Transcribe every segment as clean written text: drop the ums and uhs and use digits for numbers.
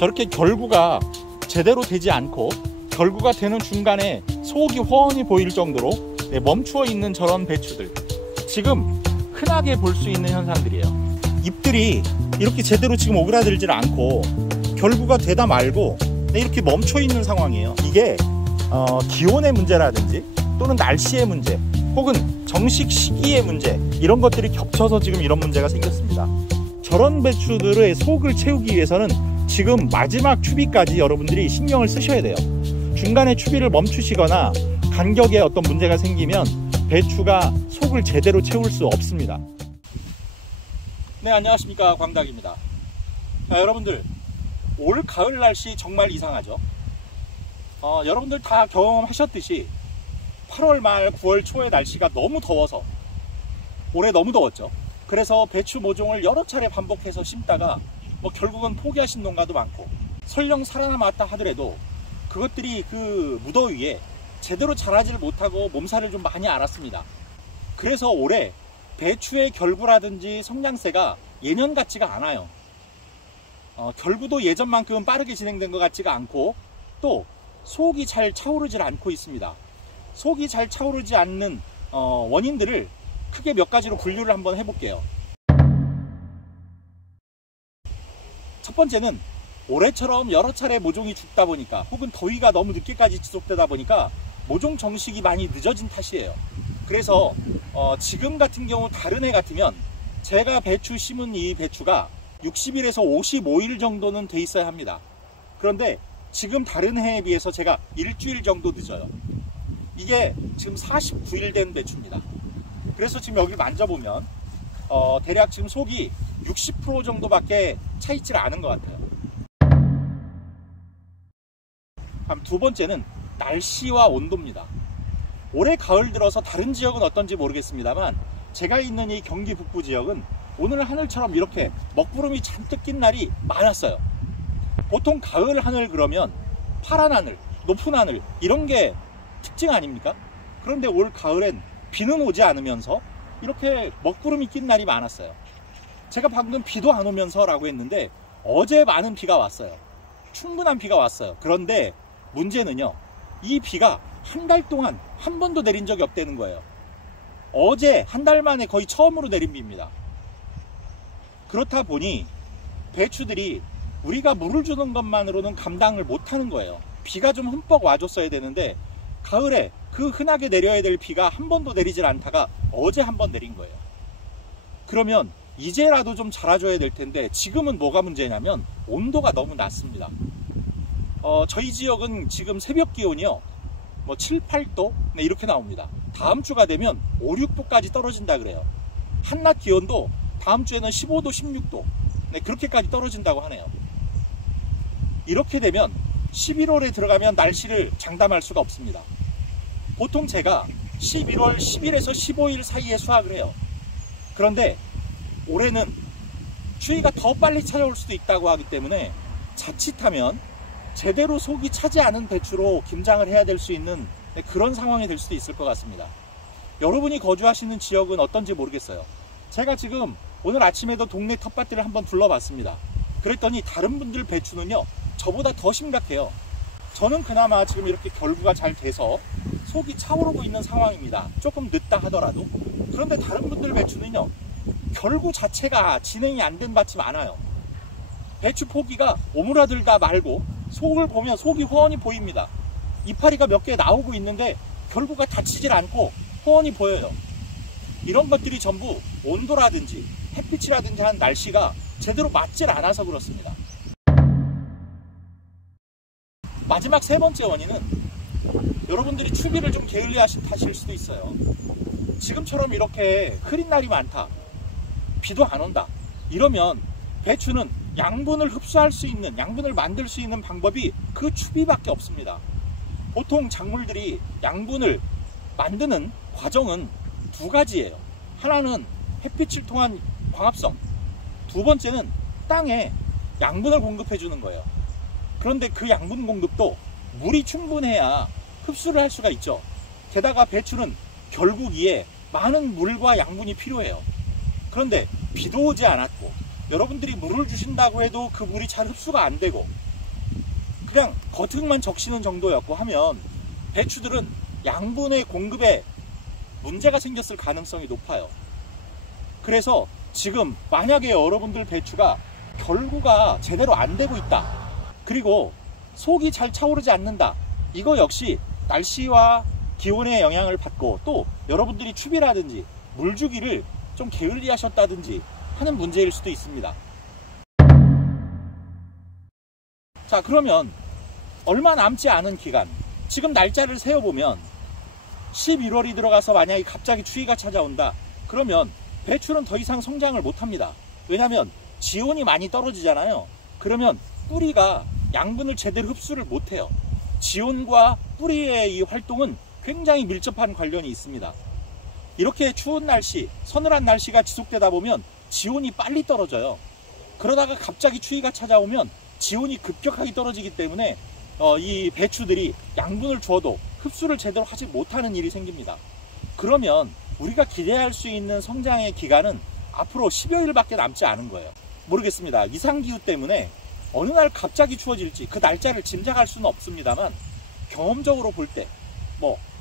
저렇게 결구가 제대로 되지 않고 결구가 되는 중간에 속이 훤히 보일 정도로 멈추어 있는 저런 배추들, 지금 흔하게 볼 수 있는 현상들이에요. 잎들이 이렇게 제대로 지금 오그라들질 않고 결구가 되다 말고 이렇게 멈춰 있는 상황이에요. 이게 기온의 문제라든지 또는 날씨의 문제 혹은 정식 시기의 문제, 이런 것들이 겹쳐서 지금 이런 문제가 생겼습니다. 저런 배추들의 속을 채우기 위해서는 지금 마지막 추비까지 여러분들이 신경을 쓰셔야 돼요. 중간에 추비를 멈추시거나 간격에 어떤 문제가 생기면 배추가 속을 제대로 채울 수 없습니다. 네, 안녕하십니까, 광닭입니다. 자, 여러분들, 올 가을 날씨 정말 이상하죠. 여러분들 다 경험하셨듯이 8월 말 9월 초의 날씨가 너무 더워서, 올해 너무 더웠죠. 그래서 배추 모종을 여러 차례 반복해서 심다가 결국은 포기하신 농가도 많고, 설령 살아남았다 하더라도 그것들이 그 무더위에 제대로 자라지를 못하고 몸살을 좀 많이 앓았습니다. 그래서 올해 배추의 결구라든지 성장세가 예년 같지가 않아요. 결구도 예전만큼 빠르게 진행된 것 같지가 않고, 또 속이 잘 차오르질 않고 있습니다. 속이 잘 차오르지 않는 원인들을 크게 몇 가지로 분류를 한번 해볼게요. 첫 번째는 올해처럼 여러 차례 모종이 죽다 보니까, 혹은 더위가 너무 늦게까지 지속되다 보니까 모종 정식이 많이 늦어진 탓이에요. 그래서 지금 같은 경우 다른 해 같으면 제가 배추 심은 이 배추가 60일에서 55일 정도는 돼 있어야 합니다. 그런데 지금 다른 해에 비해서 제가 일주일 정도 늦어요. 이게 지금 49일 된 배추입니다. 그래서 지금 여기를 만져보면 대략 지금 속이 60% 정도밖에 차 있질 않은 것 같아요. 다음 두 번째는 날씨와 온도입니다. 올해 가을 들어서 다른 지역은 어떤지 모르겠습니다만, 제가 있는 이 경기 북부 지역은 오늘 하늘처럼 이렇게 먹구름이 잔뜩 낀 날이 많았어요. 보통 가을 하늘 그러면 파란 하늘, 높은 하늘, 이런 게 특징 아닙니까? 그런데 올 가을엔 비는 오지 않으면서 이렇게 먹구름이 낀 날이 많았어요. 제가 방금 비도 안 오면서 라고 했는데, 어제 많은 비가 왔어요. 충분한 비가 왔어요. 그런데 문제는요, 이 비가 한 달 동안 한 번도 내린 적이 없다는 거예요. 어제 한 달 만에 거의 처음으로 내린 비입니다. 그렇다 보니 배추들이 우리가 물을 주는 것만으로는 감당을 못하는 거예요. 비가 좀 흠뻑 와줬어야 되는데, 가을에 그 흔하게 내려야 될 비가 한 번도 내리질 않다가 어제 한 번 내린 거예요. 그러면 이제라도 좀 자라줘야 될 텐데, 지금은 뭐가 문제냐면 온도가 너무 낮습니다. 저희 지역은 지금 새벽 기온이요 7, 8도 이렇게 나옵니다. 다음 주가 되면 5, 6도까지 떨어진다 그래요. 한낮 기온도 다음 주에는 15도, 16도 그렇게까지 떨어진다고 하네요. 이렇게 되면 11월에 들어가면 날씨를 장담할 수가 없습니다. 보통 제가 11월 10일에서 15일 사이에 수확을 해요. 그런데 올해는 추위가 더 빨리 찾아올 수도 있다고 하기 때문에 자칫하면 제대로 속이 차지 않은 배추로 김장을 해야 될 수 있는 그런 상황이 될 수도 있을 것 같습니다. 여러분이 거주하시는 지역은 어떤지 모르겠어요. 제가 지금 오늘 아침에도 동네 텃밭들을 한번 둘러봤습니다. 그랬더니 다른 분들 배추는요 저보다 더 심각해요. 저는 그나마 지금 이렇게 결구가 잘 돼서 속이 차오르고 있는 상황입니다. 조금 늦다 하더라도. 그런데 다른 분들 배추는요 결구 자체가 진행이 안 된 밭이 많아요. 배추 포기가 오므라들다 말고 속을 보면 속이 훤히 보입니다. 이파리가 몇 개 나오고 있는데 결구가 닫히질 않고 훤히 보여요. 이런 것들이 전부 온도라든지 햇빛이라든지 한 날씨가 제대로 맞질 않아서 그렇습니다. 마지막 세 번째 원인은 여러분들이 추비를 좀 게을리하신 탓일 수도 있어요. 지금처럼 이렇게 흐린 날이 많다, 비도 안 온다 이러면 배추는 양분을 흡수할 수 있는, 양분을 만들 수 있는 방법이 그 추비밖에 없습니다. 보통 작물들이 양분을 만드는 과정은 두 가지예요. 하나는 햇빛을 통한 광합성, 두 번째는 땅에 양분을 공급해 주는 거예요. 그런데 그 양분 공급도 물이 충분해야 흡수를 할 수가 있죠. 게다가 배추는 결국 이에 많은 물과 양분이 필요해요. 그런데 비도 오지 않았고 여러분들이 물을 주신다고 해도 그 물이 잘 흡수가 안 되고 그냥 겉흙만 적시는 정도였고 하면 배추들은 양분의 공급에 문제가 생겼을 가능성이 높아요. 그래서 지금 만약에 여러분들 배추가 결구가 제대로 안 되고 있다, 그리고 속이 잘 차오르지 않는다, 이거 역시 날씨와 기온의 영향을 받고 또 여러분들이 추비라든지 물주기를 좀 게을리하셨다든지 하는 문제일 수도 있습니다. 자, 그러면 얼마 남지 않은 기간, 지금 날짜를 세어보면 11월이 들어가서 만약에 갑자기 추위가 찾아온다, 그러면 배추는 더 이상 성장을 못합니다. 왜냐하면 지온이 많이 떨어지잖아요. 그러면 뿌리가 양분을 제대로 흡수를 못해요. 지온과 뿌리의 이 활동은 굉장히 밀접한 관련이 있습니다. 이렇게 추운 날씨, 서늘한 날씨가 지속되다 보면 지온이 빨리 떨어져요. 그러다가 갑자기 추위가 찾아오면 지온이 급격하게 떨어지기 때문에 이 배추들이 양분을 주어도 흡수를 제대로 하지 못하는 일이 생깁니다. 그러면 우리가 기대할 수 있는 성장의 기간은 앞으로 10여일밖에 남지 않은 거예요. 모르겠습니다. 이상기후 때문에 어느 날 갑자기 추워질지 그 날짜를 짐작할 수는 없습니다만, 경험적으로 볼 때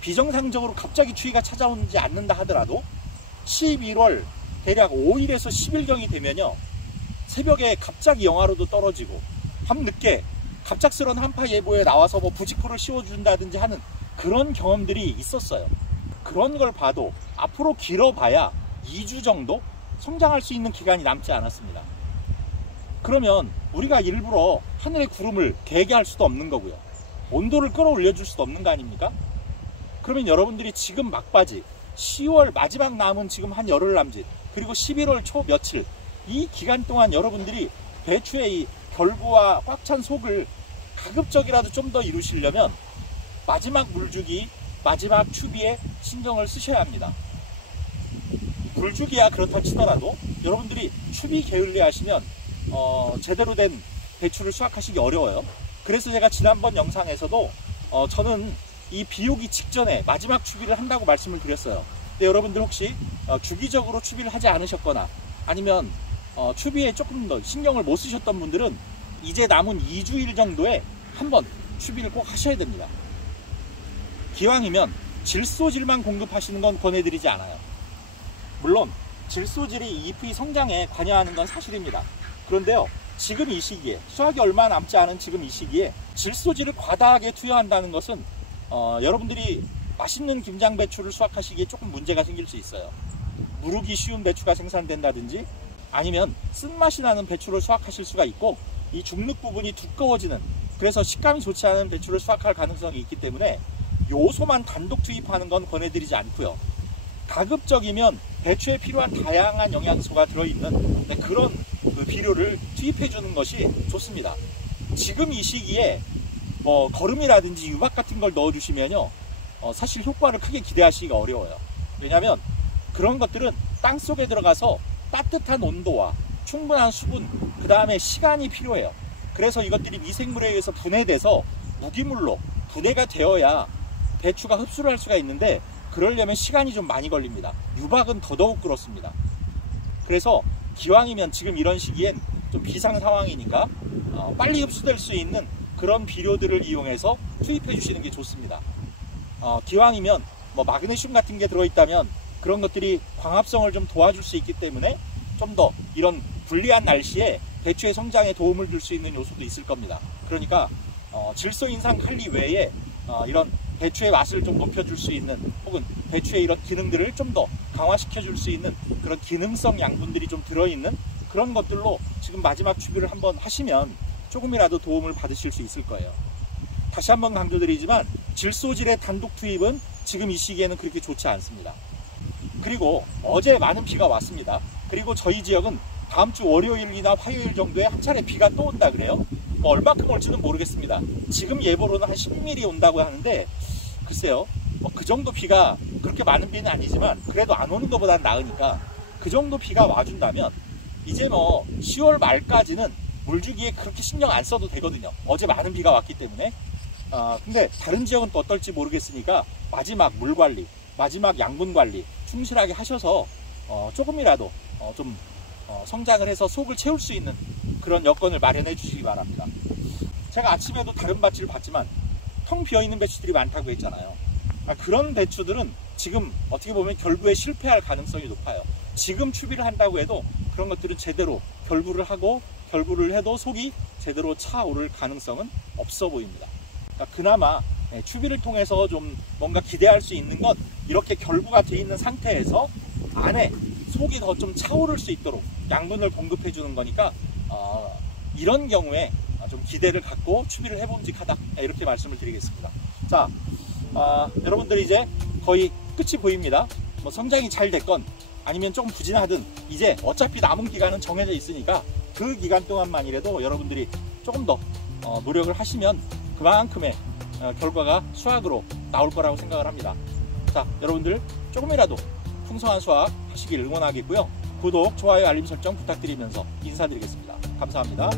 비정상적으로 갑자기 추위가 찾아오지 않는다 하더라도 11월 대략 5일에서 10일경이 되면요, 새벽에 갑자기 영하로도 떨어지고 밤늦게 갑작스러운 한파 예보에 나와서 부직포를 씌워준다든지 하는 그런 경험들이 있었어요. 그런 걸 봐도 앞으로 길어봐야 2주 정도 성장할 수 있는 기간이 남지 않았습니다. 그러면 우리가 일부러 하늘의 구름을 개게 할 수도 없는 거고요, 온도를 끌어올려 줄 수도 없는 거 아닙니까? 그러면 여러분들이 지금 막바지 10월 마지막 남은 지금 한 열흘 남짓, 그리고 11월 초 며칠, 이 기간 동안 여러분들이 배추의 이 결부와 꽉 찬 속을 가급적이라도 좀 더 이루시려면 마지막 물주기, 마지막 추비에 신경을 쓰셔야 합니다. 물주기야 그렇다 치더라도 여러분들이 추비 게을리 하시면 제대로 된 배추를 수확하시기 어려워요. 그래서 제가 지난번 영상에서도 저는 이 비 오기 직전에 마지막 추비를 한다고 말씀을 드렸어요. 근데 여러분들 혹시 주기적으로 추비를 하지 않으셨거나 아니면 추비에 조금 더 신경을 못 쓰셨던 분들은 이제 남은 2주일 정도에 한번 추비를 꼭 하셔야 됩니다. 기왕이면 질소질만 공급하시는 건 권해드리지 않아요. 물론 질소질이 잎의 성장에 관여하는 건 사실입니다. 그런데요, 지금 이 시기에, 수확이 얼마 남지 않은 지금 이 시기에 질소질을 과다하게 투여한다는 것은 여러분들이 맛있는 김장 배추를 수확하시기에 조금 문제가 생길 수 있어요. 무르기 쉬운 배추가 생산된다든지 아니면 쓴맛이 나는 배추를 수확하실 수가 있고, 이 중륵 부분이 두꺼워지는, 그래서 식감이 좋지 않은 배추를 수확할 가능성이 있기 때문에 요소만 단독 투입하는 건 권해드리지 않고요, 가급적이면 배추에 필요한 다양한 영양소가 들어있는 그런 비료를 투입해 주는 것이 좋습니다. 지금 이 시기에 거름이라든지 유박 같은 걸 넣어 주시면요, 사실 효과를 크게 기대하시기가 어려워요. 왜냐하면 그런 것들은 땅 속에 들어가서 따뜻한 온도와 충분한 수분, 그 다음에 시간이 필요해요. 그래서 이것들이 미생물에 의해서 분해돼서 무기물로 분해가 되어야 배추가 흡수를 할 수가 있는데, 그러려면 시간이 좀 많이 걸립니다. 유박은 더더욱 그렇습니다. 그래서 기왕이면 지금 이런 시기엔 좀 비상 상황이니까 빨리 흡수될 수 있는 그런 비료들을 이용해서 투입해 주시는 게 좋습니다. 기왕이면 마그네슘 같은 게 들어있다면 그런 것들이 광합성을 좀 도와줄 수 있기 때문에 좀 더 이런 불리한 날씨에 배추의 성장에 도움을 줄 수 있는 요소도 있을 겁니다. 그러니까 질소 인상 칼리 외에 이런 배추의 맛을 좀 높여줄 수 있는, 혹은 배추의 이런 기능들을 좀 더 강화시켜 줄 수 있는 그런 기능성 양분들이 좀 들어있는 그런 것들로 지금 마지막 추비를 한번 하시면 조금이라도 도움을 받으실 수 있을 거예요. 다시 한번 강조드리지만 질소질의 단독 투입은 지금 이 시기에는 그렇게 좋지 않습니다. 그리고 어제 많은 비가 왔습니다. 그리고 저희 지역은 다음 주 월요일이나 화요일 정도에 한 차례 비가 또 온다 그래요. 얼마큼 올지는 모르겠습니다. 지금 예보로는 한 10mm 온다고 하는데, 글쎄요, 그 정도 비가, 그렇게 많은 비는 아니지만 그래도 안 오는 것보다는 나으니까 그 정도 비가 와준다면 이제 10월 말까지는 물주기에 그렇게 신경 안 써도 되거든요. 어제 많은 비가 왔기 때문에. 근데 다른 지역은 또 어떨지 모르겠으니까 마지막 물 관리, 마지막 양분 관리 충실하게 하셔서 조금이라도 성장을 해서 속을 채울 수 있는 그런 여건을 마련해 주시기 바랍니다. 제가 아침에도 다른 밭을 봤지만 텅 비어있는 배추들이 많다고 했잖아요. 그런 배추들은 지금 어떻게 보면 결부에 실패할 가능성이 높아요. 지금 추비를 한다고 해도 그런 것들은 제대로 결부를 하고, 결부를 해도 속이 제대로 차오를 가능성은 없어 보입니다. 그나마 추비를 통해서 좀 뭔가 기대할 수 있는 것, 이렇게 결부가 돼 있는 상태에서 안에 속이 더 좀 차오를 수 있도록 양분을 공급해 주는 거니까 이런 경우에 좀 기대를 갖고 추비를 해봄직하다, 이렇게 말씀을 드리겠습니다. 자, 여러분들이 이제 거의 끝이 보입니다. 뭐 성장이 잘 됐건 아니면 조금 부진하든 이제 어차피 남은 기간은 정해져 있으니까 그 기간 동안만이라도 여러분들이 조금 더 노력을 하시면 그만큼의 결과가 수확으로 나올 거라고 생각을 합니다. 자, 여러분들 조금이라도 풍성한 수확 하시길 응원하겠고요. 구독, 좋아요, 알림 설정 부탁드리면서 인사드리겠습니다. 감사합니다.